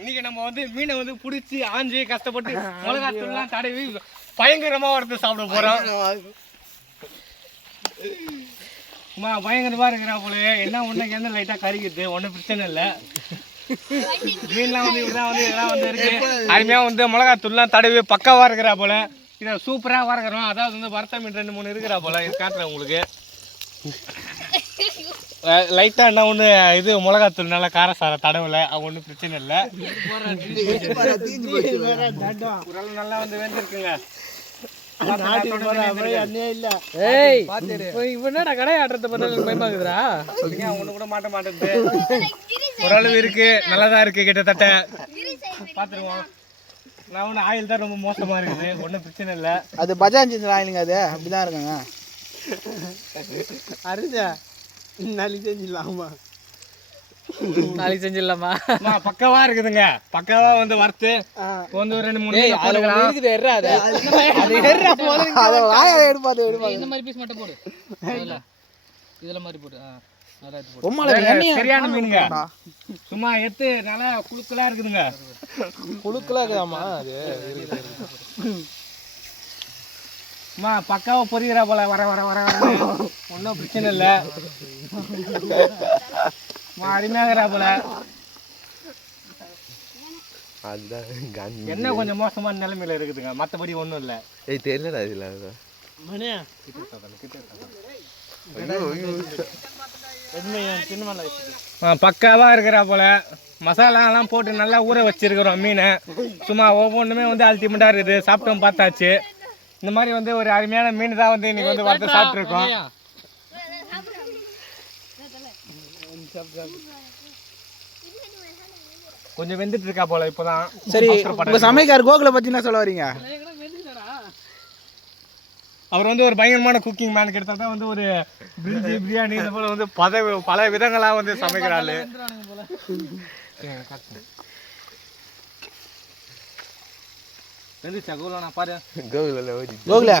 இன்னைக்கு நம்ம வந்து மீனை வந்து பிடிச்சி ஆஞ்சி கஷ்டப்பட்டு மிளகாத்தூள்லாம் தடவி பயங்கரமா வறுத்து சாப்பிட போறோம். பயங்கரமா இருக்கிறா போல. என்ன ஒண்ணு எந்த லைட்டா கறிக்குது, ஒன்றும் பிரச்சனை இல்லை. மீன்லாம் வந்து இதெல்லாம் வந்து இருக்கு. அருமையா வந்து மிளகாத்தூள்லாம் தடவி பக்காவா இருக்கிறா போல. இதை சூப்பரா வறுக்கிறோம். அதாவது வந்து வறுத்த மீன் 2-3 இருக்கிறா போல. இது காட்டுறேன் உங்களுக்கு. லைட்டா என்ன ஒண்ணு இது மிளகாத்தூள் நல்லா காரசார தடவுல, அது ஒன்றும் பிரச்சனை இல்லை. நல்லா வந்து வெந்திருக்குங்க. ஓரளவு இருக்கு, நல்லாதான் இருக்கு. கிட்டத்தட்ட பாத்துருவோம். நான் ஒண்ணு ஆயில் தான் ரொம்ப மோசமா இருக்குது, ஒன்றும் பிரச்சனை இல்லை. அது பஜாஜ் ஆயிலுங்க, அது அப்படிதான் இருக்குங்க. அரிஞ்சா நாளைக்கு செஞ்சிடலாமா? நாளைக்கு செஞ்சிடலாமா? பக்காவா இருக்குதுங்க. பக்காவா வந்து வறுத்து வந்து ஒரு 2-3 இந்த மாதிரி பீஸ் மட்டும் போடு. இதுல மாதிரி போடு. சரியான மீனுங்க. சும்மா எத்து நல்லா குழுக்களா இருக்குதுங்க. குழுக்களா இருக்குதாமா? அது பக்காவா பொரிகிறா போல. வர வர வர ஒன்றும் பிரச்சனை இல்லை. அருமையாகிறா போல. என்ன கொஞ்சம் மோசமான நிலைமையில இருக்குதுங்க, மற்றபடி ஒன்றும் இல்லை. தெரியலடா இதுல பக்காவா இருக்கிறா போல. மசாலாலாம் போட்டு நல்லா ஊற வச்சிருக்கிறோம் மீனை. சும்மா ஒவ்வொன்றுமே வந்து அல்டிமேட்டா இருக்குது. சாப்பிட்டோம் பார்த்தாச்சு. இந்த மாதிரி வந்து ஒரு அருமையான மீன் தான் வந்து இன்னைக்கு வந்து வறுத்து சாப்பிட்ருக்கோம். கொஞ்சம் வெந்துட்டு இருக்கா போல இப்போதான். சரி, உங்க சமையல்கார் கோகுலை பத்தி என்ன சொல்ல வரீங்க? அவர் வந்து ஒரு பயங்கரமான குக்கிங் மேன். கிட்டத்தட்ட வந்து ஒரு பிரியாணி இந்த போல வந்து பல விதங்களா வந்து சமைக்கிறாள். வெந்துச்சா கோகுல? நான் பாரு கோகுல